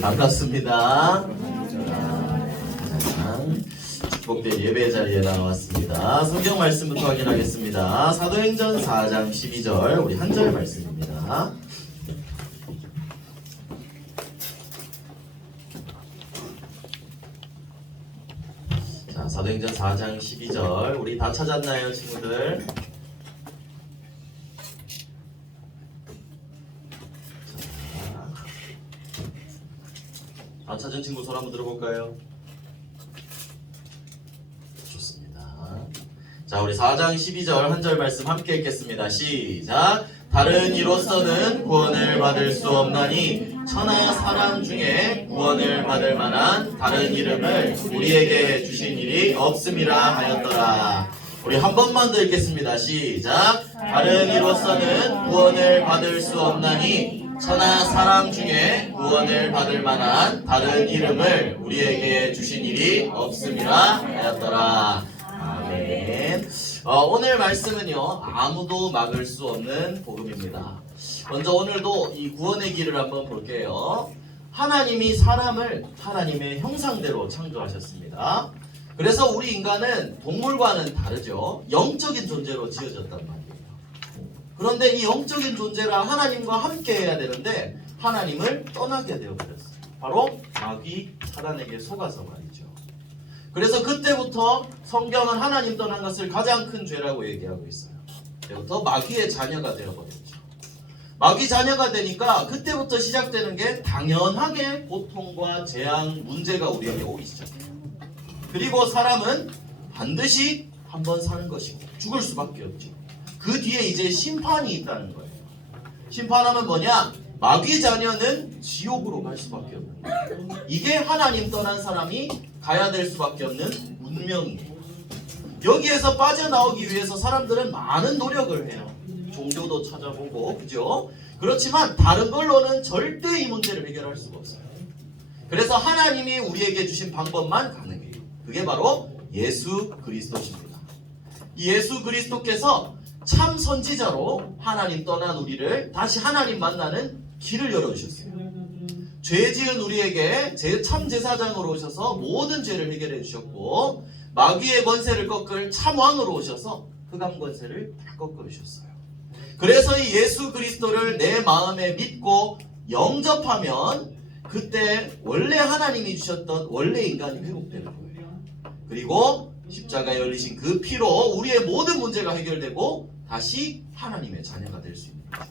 반갑습니다. 축복된 예배 자리에 나왔습니다. 성경 말씀부터 확인하겠습니다. 사도행전 4장 12절 우리 한 절 말씀입니다. 자, 사도행전 4장 12절 우리 다 찾았나요, 친구들? 다 찾은 친구 손 한번 들어볼까요? 좋습니다. 자, 우리 4장 12절 한 절 말씀 함께 읽겠습니다. 시작! 다른 이로서는 구원을 받을 수 없나니 천하 사람 중에 구원을 받을 만한 다른 이름을 우리에게 주신 일이 없음이라 하였더라. 우리 한 번만 더 읽겠습니다. 시작! 다른 이로서는 구원을 받을 수 없나니 천하 사람 중에 구원을 받을 만한 다른 이름을 우리에게 주신 일이 없음이라 하였더라. 아멘. 오늘 말씀은요, 아무도 막을 수 없는 복음입니다. 먼저 오늘도 이 구원의 길을 한번 볼게요. 하나님이 사람을 하나님의 형상대로 창조하셨습니다. 그래서 우리 인간은 동물과는 다르죠. 영적인 존재로 지어졌단 말이에요. 그런데 이 영적인 존재라 하나님과 함께 해야 되는데 하나님을 떠나게 되어버렸어요. 바로 마귀 사단에게 속아서 말이죠. 그래서 그때부터 성경은 하나님 떠난 것을 가장 큰 죄라고 얘기하고 있어요. 그때부터 마귀의 자녀가 되어버렸죠. 마귀 자녀가 되니까 그때부터 시작되는 게 당연하게 고통과 재앙, 문제가 우리에게 오기 시작해요. 그리고 사람은 반드시 한번 사는 것이고 죽을 수밖에 없죠. 그 뒤에 이제 심판이 있다는 거예요. 심판하면 뭐냐? 마귀 자녀는 지옥으로 갈 수밖에 없는 거예요. 이게 하나님 떠난 사람이 가야 될 수밖에 없는 운명이에요. 여기에서 빠져나오기 위해서 사람들은 많은 노력을 해요. 종교도 찾아보고, 그죠? 그렇지만 다른 걸로는 절대 이 문제를 해결할 수가 없어요. 그래서 하나님이 우리에게 주신 방법만 가능해요. 그게 바로 예수 그리스도십니다. 이 예수 그리스도께서 참 선지자로 하나님 떠난 우리를 다시 하나님 만나는 길을 열어주셨어요. 죄 지은 우리에게 참 제사장으로 오셔서 모든 죄를 해결해 주셨고 마귀의 권세를 꺾을 참 왕으로 오셔서 흑암 권세를 다 꺾어 주셨어요. 그래서 이 예수 그리스도를 내 마음에 믿고 영접하면 그때 원래 하나님이 주셨던 원래 인간이 회복되는 거예요. 그리고 십자가에 열리신 그 피로 우리의 모든 문제가 해결되고 다시 하나님의 자녀가 될 수 있는 거죠.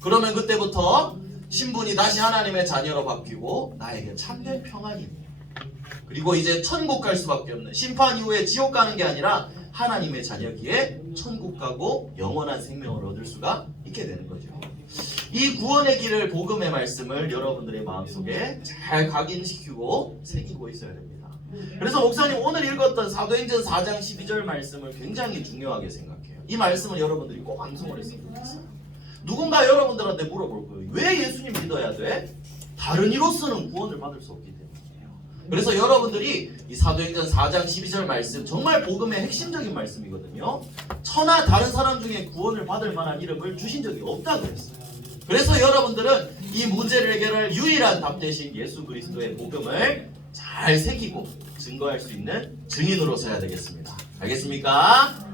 그러면 그때부터 신분이 다시 하나님의 자녀로 바뀌고 나에게 참된 평안이 있네요. 그리고 이제 천국 갈 수밖에 없는, 심판 이후에 지옥 가는 게 아니라 하나님의 자녀기에 천국 가고 영원한 생명을 얻을 수가 있게 되는 거죠. 이 구원의 길을, 복음의 말씀을 여러분들의 마음속에 잘 각인시키고 새기고 있어야 됩니다. 그래서 목사님 오늘 읽었던 사도행전 4장 12절 말씀을 굉장히 중요하게 생각해요. 이 말씀을 여러분들이 꼭 암송을 했으면 좋겠어요. 누군가 여러분들한테 물어볼 거예요. 왜 예수님 믿어야 돼? 다른 이로서는 구원을 받을 수 없기 때문이에요. 그래서 여러분들이 이 사도행전 4장 12절 말씀 정말 복음의 핵심적인 말씀이거든요. 천하 다른 사람 중에 구원을 받을 만한 이름을 주신 적이 없다고 했어요. 그래서 여러분들은 이 문제를 해결할 유일한 답 대신 예수 그리스도의 복음을 잘 새기고 증거할 수 있는 증인으로 서야 되겠습니다. 알겠습니까?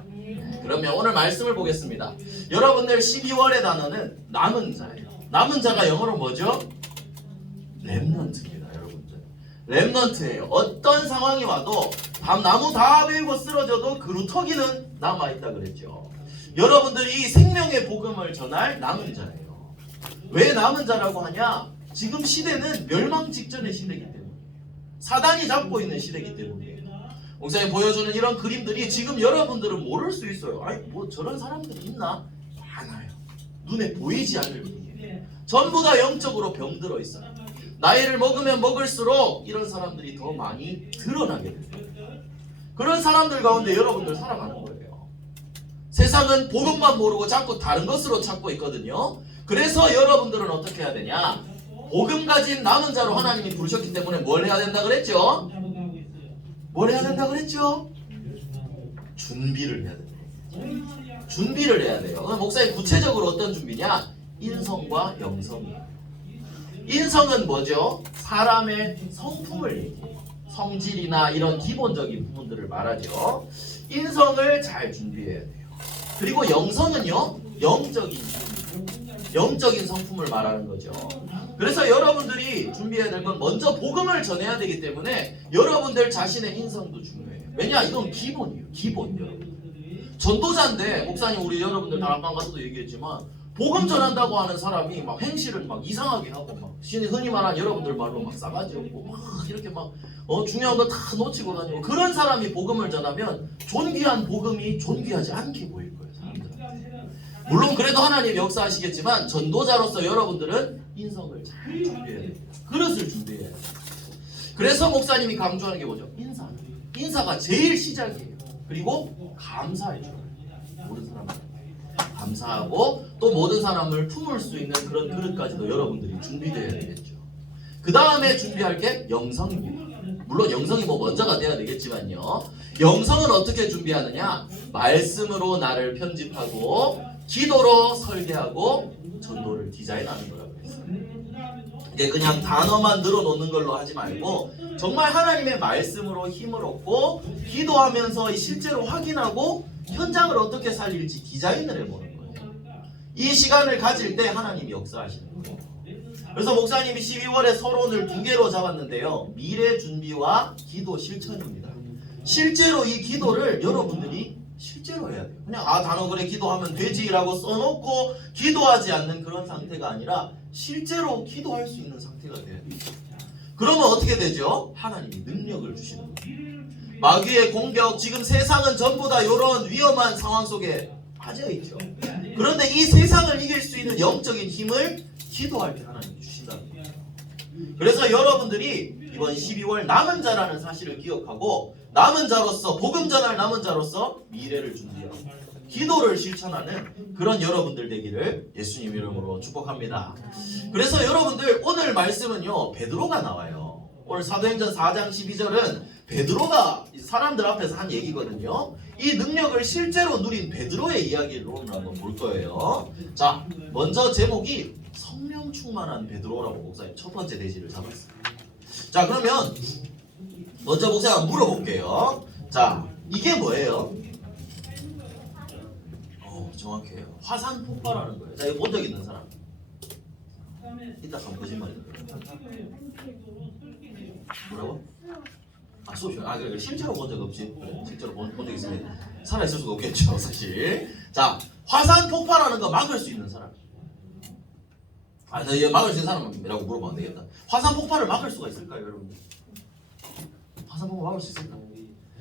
그러면 오늘 말씀을 보겠습니다. 여러분들 12월의 단어는 남은 자예요. 남은 자가 영어로 뭐죠? 렘넌트입니다. 여러분들 렘넌트예요. 어떤 상황이 와도 나무 다 베고 쓰러져도 그루터기는 남아있다 그랬죠. 여러분들이 이 생명의 복음을 전할 남은 자예요. 왜 남은 자라고 하냐? 지금 시대는 멸망 직전의 시대이기 때문에, 사단이 잡고 있는 시대이기 때문이에요. 목사님 보여주는 이런 그림들이 지금 여러분들은 모를 수 있어요. 아니 뭐 저런 사람들이 있나? 많아요. 눈에 보이지 않을 뿐이에요. 전부 다 영적으로 병들어 있어요. 나이를 먹으면 먹을수록 이런 사람들이 더 많이 드러나게 돼요. 그런 사람들 가운데 여러분들 살아가는 거예요. 세상은 복음만 모르고 자꾸 다른 것으로 찾고 있거든요. 그래서 여러분들은 어떻게 해야 되냐? 복음 가진 남은 자로 하나님이 부르셨기 때문에 뭘 해야 된다 그랬죠? 뭘 해야 된다 그랬죠? 준비를 해야 돼요. 준비를 해야 돼요. 목사님 구체적으로 어떤 준비냐? 인성과 영성이에요. 인성은 뭐죠? 사람의 성품을 얘기해요. 성질이나 이런 기본적인 부분들을 말하죠. 인성을 잘 준비해야 돼요. 그리고 영성은요, 영적인 성품을 말하는 거죠. 그래서 여러분들이 준비해야 될 건 먼저 복음을 전해야 되기 때문에 여러분들 자신의 인성도 중요해요. 왜냐? 이건 기본이에요. 기본. 여러분. 전도자인데 목사님 우리 여러분들 다락방 가서도 얘기했지만 복음 전한다고 하는 사람이 막 행실을 막 이상하게 하고 막 흔히 말하는 여러분들 말로 막 싸가지 없고 막 이렇게 막 중요한 거 다 놓치고 다니고 그런 사람이 복음을 전하면 존귀한 복음이 존귀하지 않게 보일 거예요. 사람들한테. 물론 그래도 하나님 역사하시겠지만 전도자로서 여러분들은 인성을 잘 준비해야 됩니다. 그릇을 준비해야 돼요. 그래서 목사님이 강조하는 게 뭐죠? 인사. 인사가 제일 시작이에요. 그리고 감사해줘요. 모든 사람한테 감사하고 또 모든 사람을 품을 수 있는 그런 그릇까지도 여러분들이 준비되어야 되겠죠. 그 다음에 준비할 게 영성입니다. 물론 영성이 먼저가 돼야 되겠지만요. 영성은 어떻게 준비하느냐? 말씀으로 나를 편집하고 기도로 설계하고 전도를 디자인하는 거라고 했어요. 이제 그냥 단어만 늘어놓는 걸로 하지 말고 정말 하나님의 말씀으로 힘을 얻고 기도하면서 실제로 확인하고 현장을 어떻게 살릴지 디자인을 해보는 거예요. 이 시간을 가질 때 하나님이 역사하시는 거예요. 그래서 목사님이 12월에 서론을 2개로 잡았는데요. 미래 준비와 기도 실천입니다. 실제로 이 기도를 여러분들이 실제로 해야 돼요. 그냥 단어 그래 기도하면 되지라고 써놓고 기도하지 않는 그런 상태가 아니라 실제로 기도할 수 있는 상태가 돼야 돼요. 그러면 어떻게 되죠? 하나님이 능력을 주시는 거예요. 마귀의 공격, 지금 세상은 전부 다 이런 위험한 상황 속에 빠져있죠. 그런데 이 세상을 이길 수 있는 영적인 힘을 기도할 때 하나님이 주신다는 거예요. 그래서 여러분들이 이번 12월 남은 자라는 사실을 기억하고 남은 자로서 복음 전할 남은 자로서 미래를 준비하고 기도를 실천하는 그런 여러분들 되기를 예수님 이름으로 축복합니다. 그래서 여러분들 오늘 말씀은요 베드로가 나와요. 오늘 사도행전 4장 12절은 베드로가 사람들 앞에서 한 얘기거든요. 이 능력을 실제로 누린 베드로의 이야기를 오늘 한번 볼 거예요. 자, 먼저 제목이 성령 충만한 베드로라고 목사님 첫 번째 대지를 잡았어요. 자, 그러면 먼저 목사님 한번 물어볼게요. 자, 이게 뭐예요? 정확해요. 화산 폭발하는 거예요. 자, 이거 본 적 있는 사람? 이따 가면 거짓말이에요. 뭐라고? 수업시간. 그래. 실제로 본 적 없지. 그래. 실제로 본 적 있으면 살아있을 수가 없겠죠, 사실. 자, 화산 폭발하는 거 막을 수 있는 사람. 나 막을 수 있는 사람이라고 물어보면 안 되겠다. 화산 폭발을 막을 수가 있을까요, 여러분들? 화산 폭발 막을 수 있을까요?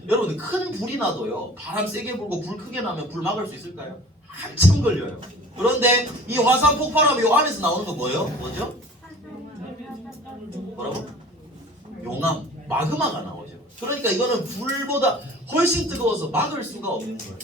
여러분들 큰 불이 나도요, 바람 세게 불고 불 크게 나면 불 막을 수 있을까요? 한참 걸려요. 그런데 이 화산 폭발하면 이 안에서 나오는 거 뭐예요? 뭐죠? 뭐라고? 용암, 마그마가 나오죠. 그러니까 이거는 불보다 훨씬 뜨거워서 막을 수가 없는 거예요.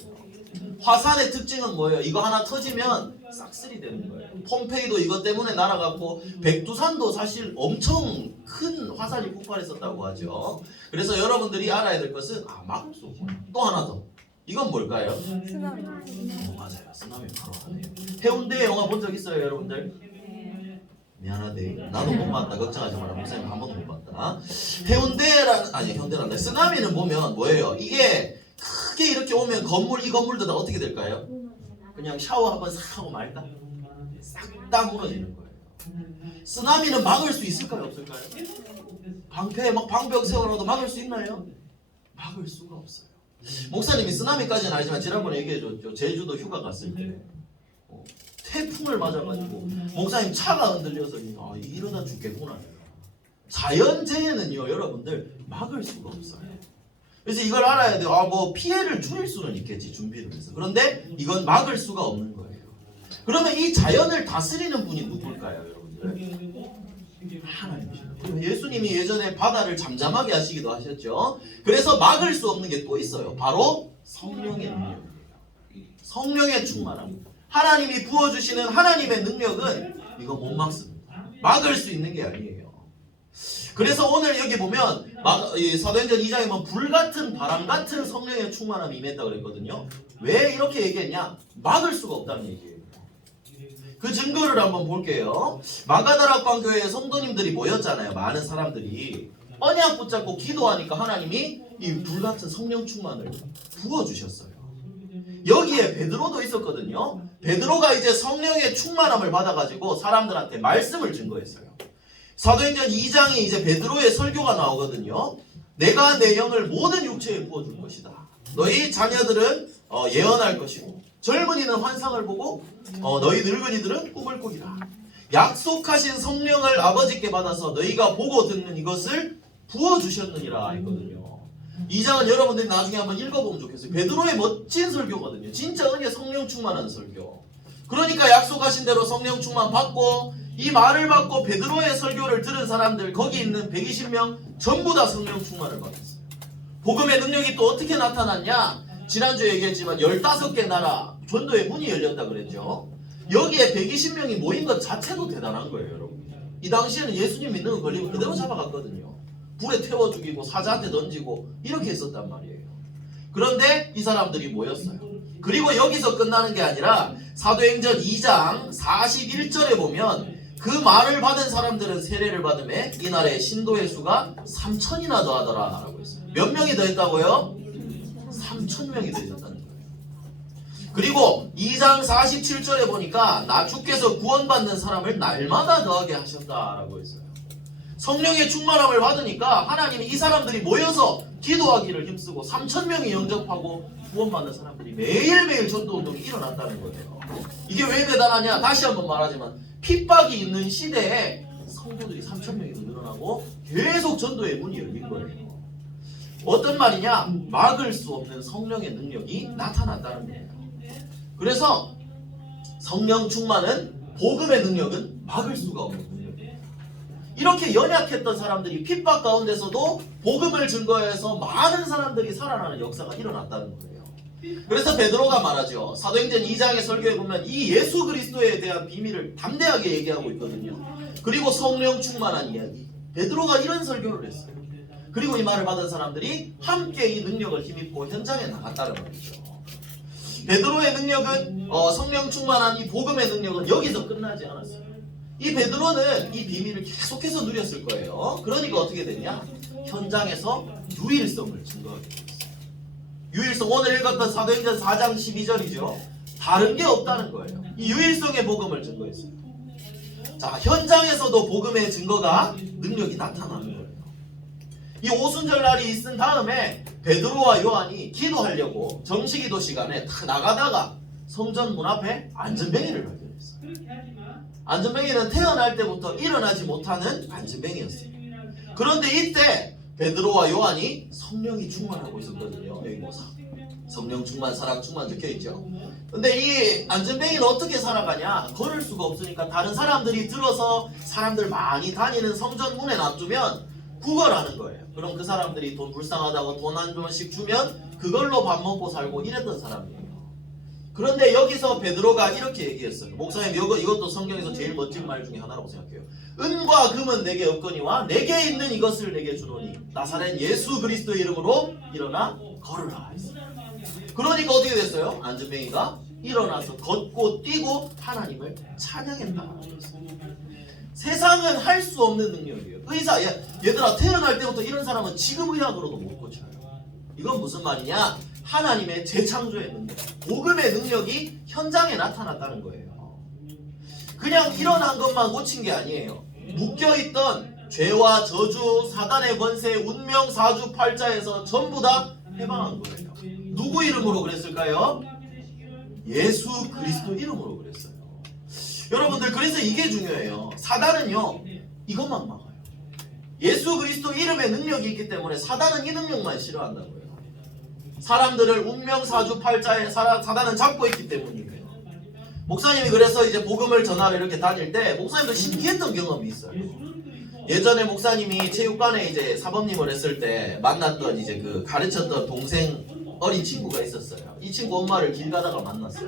화산의 특징은 뭐예요? 이거 하나 터지면 싹쓸이 되는 거예요. 폼페이도 이것 때문에 날아갔고 백두산도 사실 엄청 큰 화산이 폭발했었다고 하죠. 그래서 여러분들이 알아야 될 것은 막을 수 없구나. 또 하나 더. 이건 뭘까요? 쓰나미. 맞아요. 쓰나미 바로 하네요. 해운대 영화 본 적 있어요, 여러분들? 미안하대. 나도 못 봤다. 걱정하지 마라. 목사님 한 번도 못 봤다. 해운대란다. 쓰나미는 보면 뭐예요? 이게 크게 이렇게 오면 이 건물들 다 어떻게 될까요? 그냥 샤워 한번 싹 하고 말까? 싹 다 무너지는 거예요. 쓰나미는 막을 수 있을까요? 없을까요? 방패에 막 방벽 세워놔도 막을 수 있나요? 막을 수가 없어요. 목사님이 쓰나미까지는 아니지만 지난번에 얘기해줬죠. 제주도 휴가 갔을 때 태풍을 맞아가지고 목사님 차가 흔들려서 이러다 죽겠구나. 자연재해는요 여러분들 막을 수가 없어요. 그래서 이걸 알아야 돼요. 뭐 피해를 줄일 수는 있겠지, 준비를 해서. 그런데 이건 막을 수가 없는 거예요. 그러면 이 자연을 다스리는 분이 누굴까요, 여러분들? 하나님이시죠. 예수님이 예전에 바다를 잠잠하게 하시기도 하셨죠. 그래서 막을 수 없는 게 또 있어요. 바로 성령의 능력입니다. 성령의 충만함. 하나님이 부어주시는 하나님의 능력은 이거 못 막습니다. 막을 수 있는 게 아니에요. 그래서 오늘 여기 보면 사도행전 2장에 보면 불같은 바람같은 성령의 충만함이 임했다고 그랬거든요. 왜 이렇게 얘기했냐? 막을 수가 없다는 얘기예요. 그 증거를 한번 볼게요. 마가다락방 교회에 성도님들이 모였잖아요. 많은 사람들이 언약 붙잡고 기도하니까 하나님이 이 불같은 성령 충만을 부어주셨어요. 여기에 베드로도 있었거든요. 베드로가 이제 성령의 충만함을 받아가지고 사람들한테 말씀을 증거했어요. 사도행전 2장에 이제 베드로의 설교가 나오거든요. 내가 내 영을 모든 육체에 부어줄 것이다. 너희 자녀들은 예언할 것이고 젊은이는 환상을 보고 너희 늙은이들은 꿈을 꾸리라. 약속하신 성령을 아버지께 받아서 너희가 보고 듣는 이것을 부어주셨느니라 했거든요. 2장은 여러분들이 나중에 한번 읽어보면 좋겠어요. 베드로의 멋진 설교거든요. 진짜 은혜 성령 충만한 설교. 그러니까 약속하신 대로 성령 충만 받고 이 말을 받고 베드로의 설교를 들은 사람들 거기 있는 120명 전부 다 성령 충만을 받았어요. 복음의 능력이 또 어떻게 나타났냐? 지난주에 얘기했지만 15개 나라 전도의 문이 열렸다 그랬죠. 여기에 120명이 모인 것 자체도 대단한 거예요, 여러분. 이 당시에는 예수님 믿는 거 걸리면 그대로 잡아갔거든요. 불에 태워 죽이고 사자한테 던지고 이렇게 했었단 말이에요. 그런데 이 사람들이 모였어요. 그리고 여기서 끝나는 게 아니라 사도행전 2장 41절에 보면 그 말을 받은 사람들은 세례를 받음에 이날에 신도의 수가 3,000이나 더하더라 라고 했어요. 몇 명이 더했다고요? 3,000명이 더했다는 거예요. 그리고 2장 47절에 보니까 나 주께서 구원받는 사람을 날마다 더하게 하셨다라고 했어요. 성령의 충만함을 받으니까 하나님이 이 사람들이 모여서 기도하기를 힘쓰고 3,000명이 영접하고 구원받는 사람들이 매일매일 전도운동이 일어났다는 거예요. 이게 왜 대단하냐? 다시 한번 말하지만 핍박이 있는 시대에 성도들이 3,000명이 더 늘어나고 계속 전도의 문이 열린 거예요. 어떤 말이냐? 막을 수 없는 성령의 능력이 나타난다는 거예요. 그래서 성령 충만은 복음의 능력은 막을 수가 없는 능력이에요. 이렇게 연약했던 사람들이 핍박 가운데서도 복음을 증거해서 많은 사람들이 살아나는 역사가 일어났다는 거예요. 그래서 베드로가 말하죠. 사도행전 2장의 설교에 보면 이 예수 그리스도에 대한 비밀을 담대하게 얘기하고 있거든요. 그리고 성령 충만한 이야기. 베드로가 이런 설교를 했어요. 그리고 이 말을 받은 사람들이 함께 이 능력을 힘입고 현장에 나갔다는 말이죠. 베드로의 능력은 성령 충만한 이 복음의 능력은 여기서 끝나지 않았어요. 이 베드로는 이 비밀을 계속해서 누렸을 거예요. 그러니까 어떻게 됐냐? 현장에서 유일성을 증거하게 됐어요. 유일성, 오늘 읽었던 사도행전 4장 12절이죠. 다른 게 없다는 거예요. 이 유일성의 복음을 증거했어요. 자, 현장에서도 복음의 증거가 능력이 나타나는 거예요. 이 오순절 날이 있은 다음에 베드로와 요한이 기도하려고 정식기도 시간에 탁 나가다가 성전 문 앞에 안전뱅이를 발견했어요. 안전뱅이는 태어날 때부터 일어나지 못하는 안전뱅이였어요. 그런데 이때 베드로와 요한이 성령이 충만하고 있었거든요. 여기 뭐 성령 충만, 사랑 충만 적혀있죠. 근데 이 안전뱅이는 어떻게 살아가냐? 걸을 수가 없으니까 다른 사람들이 들어서 사람들 많이 다니는 성전 문에 놔두면 구걸하는 거예요. 그럼 그 사람들이 돈 불쌍하다고 돈 한 원씩 주면 그걸로 밥 먹고 살고 이랬던 사람이에요. 그런데 여기서 베드로가 이렇게 얘기했어요. 목사님, 이것도 성경에서 제일 멋진 말 중에 하나라고 생각해요. 은과 금은 내게 없거니와 내게 있는 이것을 내게 주노니 나사렛 예수 그리스도의 이름으로 일어나 걸으라 했어요. 그러니까 어떻게 됐어요? 안전뱅이가 일어나서 걷고 뛰고 하나님을 찬양했다. 세상은 할 수 없는 능력이에요. 의사, 얘들아, 태어날 때부터 이런 사람은 지금 의학으로도 못 고쳐요. 이건 무슨 말이냐? 하나님의 재창조의 능력, 복음의 능력이 현장에 나타났다는 거예요. 그냥 일어난 것만 고친 게 아니에요. 묶여있던 죄와 저주, 사단의 권세, 운명, 사주, 팔자에서 전부 다 해방한 거예요. 누구 이름으로 그랬을까요? 예수 그리스도 이름으로 그랬어요. 여러분들, 그래서 이게 중요해요. 사단은요, 이것만 막아요. 예수 그리스도 이름의 능력이 있기 때문에 사단은 이 능력만 싫어한다고요. 사람들을 운명, 사주, 팔자에 사단은 잡고 있기 때문이에요. 목사님이 그래서 이제 복음을 전하러 이렇게 다닐 때 목사님도 신기했던 경험이 있어요. 예전에 목사님이 체육관에 이제 사범님을 했을 때 만났던 이제 그 가르쳤던 동생 어린 친구가 있었어요. 이 친구 엄마를 길 가다가 만났어요.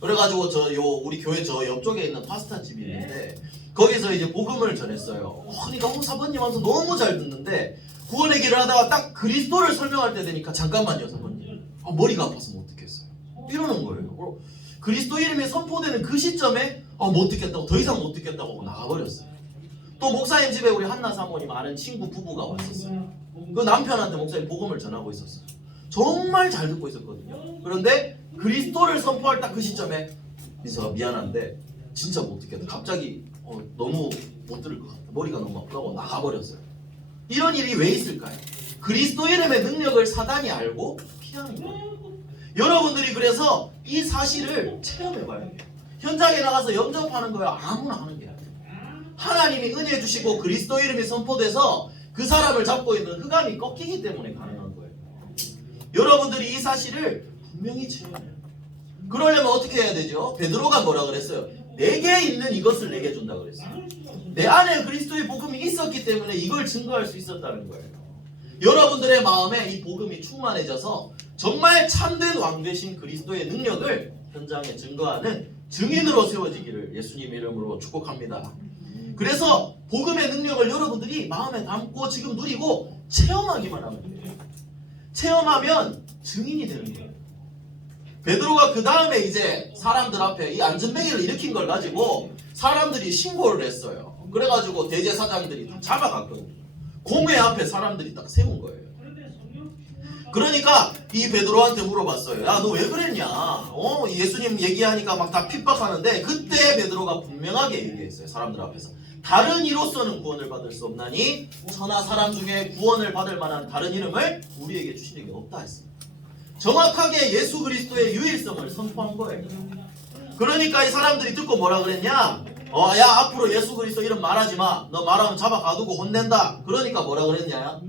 그래가지고 우리 교회 저 옆쪽에 있는 파스타 집이 있는데 거기서 이제 복음을 전했어요. 그러니까 사범님 하면서 너무 잘 듣는데 구원의 길을 하다가 딱 그리스도를 설명할 때 되니까 잠깐만요 사범님, 머리가 아파서 못 듣겠어요 이러는 거예요. 그리스도 이름이 선포되는 그 시점에 못 듣겠다고, 더 이상 못 듣겠다고 하고 나가버렸어요. 또 목사님 집에 우리 한나 사모님 아는 친구 부부가 왔었어요. 그 남편한테 목사님 복음을 전하고 있었어요. 정말 잘 듣고 있었거든요. 그런데 그리스도를 선포할 딱 그 시점에 민서가 미안한데 진짜 못 듣겠다. 갑자기 너무 못 들을 것 같아. 머리가 너무 아프다고 나가버렸어요. 이런 일이 왜 있을까요? 그리스도 이름의 능력을 사단이 알고 피하는 거예요. 여러분들이 그래서 이 사실을 체험해봐야 돼요. 현장에 나가서 영접하는 거예요. 아무나 하는 게 아니에요. 하나님이 은혜 주시고 그리스도 이름이 선포돼서 그 사람을 잡고 있는 흑암이 꺾이기 때문에 가능한 거예요. 여러분들이 이 사실을 분명히 체험해요. 그러려면 어떻게 해야 되죠? 베드로가 뭐라 그랬어요? 내게 있는 이것을 내게 준다 그랬어요. 내 안에 그리스도의 복음이 있었기 때문에 이걸 증거할 수 있었다는 거예요. 여러분들의 마음에 이 복음이 충만해져서 정말 참된 왕 되신 그리스도의 능력을 현장에 증거하는 증인으로 세워지기를 예수님 이름으로 축복합니다. 그래서 복음의 능력을 여러분들이 마음에 담고 지금 누리고 체험하기만 하면 돼요. 체험하면 증인이 되는 거예요. 베드로가 그 다음에 이제 사람들 앞에 이 안전뱅이를 일으킨 걸 가지고 사람들이 신고를 했어요. 그래가지고 대제사장들이 다 잡아갔거든요. 공회 앞에 사람들이 딱 세운 거예요. 그러니까 이 베드로한테 물어봤어요. 야, 너 왜 그랬냐? 예수님 얘기하니까 막 다 핍박하는데 그때 베드로가 분명하게 얘기했어요. 사람들 앞에서. 다른 이로서는 구원을 받을 수 없나니 천하 사람 중에 구원을 받을 만한 다른 이름을 우리에게 주신 적이 없다 했습니다. 정확하게 예수 그리스도의 유일성을 선포한 거예요. 그러니까 이 사람들이 듣고 뭐라 그랬냐? 야, 앞으로 예수 그리스도 이름 말하지 마. 너 말하면 잡아 가두고 혼낸다. 그러니까 뭐라 그랬냐?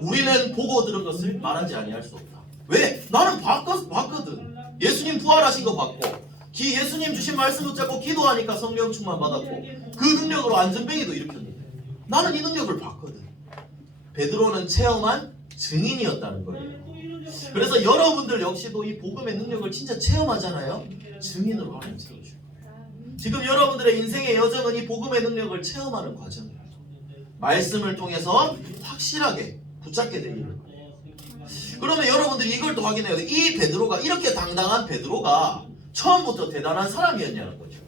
우리는 보고 들은 것을 말하지 아니할 수 없다. 왜? 나는 봤거든. 예수님 부활하신 거 봤고 예수님 주신 말씀 붙잡고 기도하니까 성령 충만 받았고 그 능력으로 안전뱅이도 일으켰는데 나는 이 능력을 봤거든. 베드로는 체험한 증인이었다는 거예요. 그래서 여러분들 역시도 이 복음의 능력을 진짜 체험하잖아요. 증인으로 하나님 세워주실 거예요. 지금 여러분들의 인생의 여정은 이 복음의 능력을 체험하는 과정이에요. 말씀을 통해서 확실하게 붙잡게 되는 거예요. 그러면 여러분들이 이걸 또 확인해야 돼요. 이 베드로가 이렇게 당당한 베드로가 처음부터 대단한 사람이었냐는 거죠.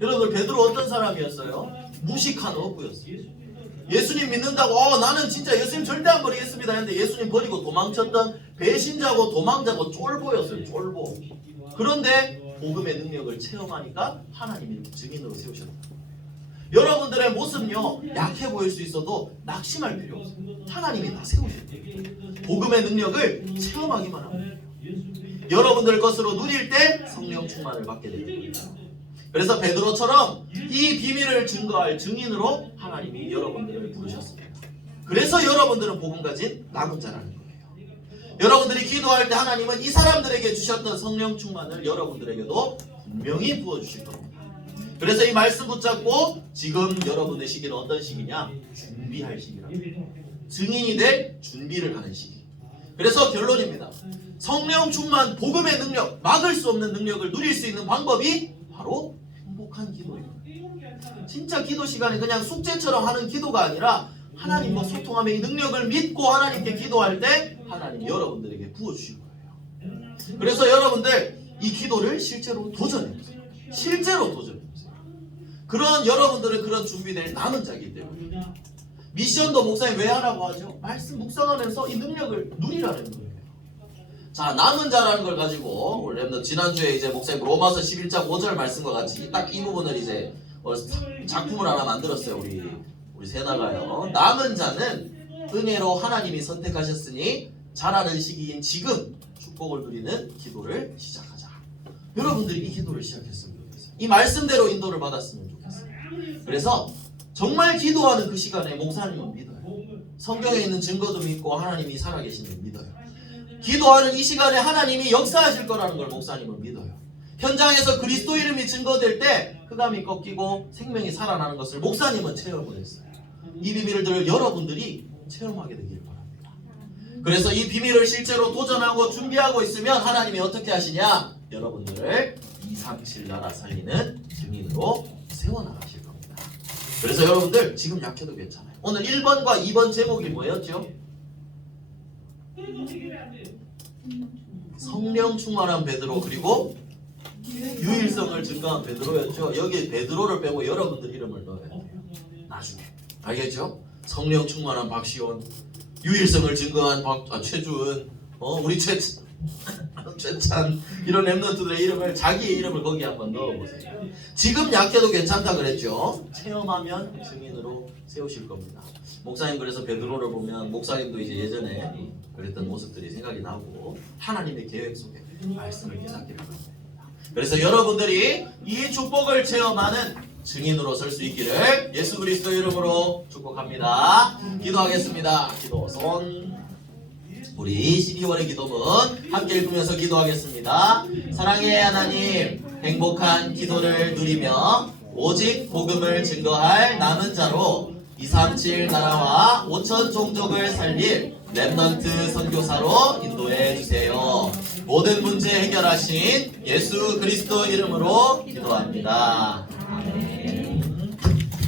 여러분 베드로 어떤 사람이었어요? 무식한 어부였어요. 예수님 믿는다고 나는 진짜 예수님 절대 안 버리겠습니다 했는데 예수님 버리고 도망쳤던 배신자고 도망자고 쫄보였어요. 쫄보. 그런데 복음의 능력을 체험하니까 하나님이 이렇게 증인으로 세우셨다. 여러분들의 모습은요 약해 보일 수 있어도 낙심할 필요 없어요. 하나님이 다 세우셨대요. 복음의 능력을 체험하기만 하면 돼요. 여러분들 것으로 누릴 때 성령 충만을 받게 되는 거예요. 그래서 베드로처럼 이 비밀을 증거할 증인으로 하나님이 여러분들을 부르셨습니다. 그래서 여러분들은 복음 가진 남은 자라는 거예요. 여러분들이 기도할 때 하나님은 이 사람들에게 주셨던 성령 충만을 여러분들에게도 분명히 부어주실 겁니다. 그래서 이 말씀 붙잡고 지금 여러분의 시기는 어떤 시기냐? 준비할 시기랍니다. 증인이 될 준비를 하는 시기. 그래서 결론입니다. 성령 충만 복음의 능력, 막을 수 없는 능력을 누릴 수 있는 방법이 바로 행복한 기도입니다. 진짜 기도 시간에 그냥 숙제처럼 하는 기도가 아니라 하나님과 소통하며 이 능력을 믿고 하나님께 기도할 때 하나님 여러분들에게 부어주실 거예요. 그래서 여러분들 이 기도를 실제로 도전해보세요. 실제로 도전해보세요. 그런 여러분들은 그런 준비될 남은 자이기 때문에 미션도 목사님 왜 하라고 하죠? 말씀 묵상하면서 이 능력을 누리라는 거예요. 자, 남은 자라는 걸 가지고 원래 지난주에 이제 목사님 로마서 11장 5절 말씀과 같이 딱 이 부분을 이제 작품을 하나 만들었어요. 우리 세나가요. 남은 자는 은혜로 하나님이 선택하셨으니 자라는 시기인 지금 축복을 누리는 기도를 시작하자. 여러분들이 이 기도를 시작했으면 좋겠어요. 이 말씀대로 인도를 받았으면 좋겠어요. 그래서 정말 기도하는 그 시간에 목사님은 믿어요. 성경에 있는 증거도 믿고 하나님이 살아계시는 믿어요. 기도하는 이 시간에 하나님이 역사하실 거라는 걸 목사님은 믿어요. 현장에서 그리스도 이름이 증거될 때 흑암이 꺾이고 생명이 살아나는 것을 목사님은 체험을 했어요. 이 비밀을 여러분들이 체험하게 되기를 바랍니다. 그래서 이 비밀을 실제로 도전하고 준비하고 있으면 하나님이 어떻게 하시냐? 여러분들을 237 나라 살리는 증인으로 세워나가실 겁니다. 그래서 여러분들 지금 약해도 괜찮아요. 오늘 1번과 2번 제목이 뭐였죠? 성령 충만한 베드로 그리고 유일성을 증거한 베드로였죠. 여기 베드로를 빼고 여러분들 이름을 넣어야 돼요. 나중에. 알겠죠? 성령 충만한 박시원, 유일성을 증거한 최준, 우리 최찬 이런 랩런트들의 이름을 자기의 이름을 거기 한번 넣어보세요. 지금 약해도 괜찮다 그랬죠. 체험하면 증인으로 세우실 겁니다. 목사님 그래서 베드로를 보면 목사님도 이제 예전에 그랬던 모습들이 생각이 나고 하나님의 계획 속에 말씀을 깨닫게 됩니다. 그래서 여러분들이 이 축복을 체험하는 증인으로 설 수 있기를 예수 그리스도 이름으로 축복합니다. 기도하겠습니다. 기도 손. 우리 12월의 기도문 함께 읽으면서 기도하겠습니다. 사랑의 하나님, 행복한 기도를 누리며 오직 복음을 증거할 남은 자로 237 나라와 5천 종족을 살릴 랩넌트 선교사로 인도해 주세요. 모든 문제 해결하신 예수 그리스도 이름으로 기도합니다.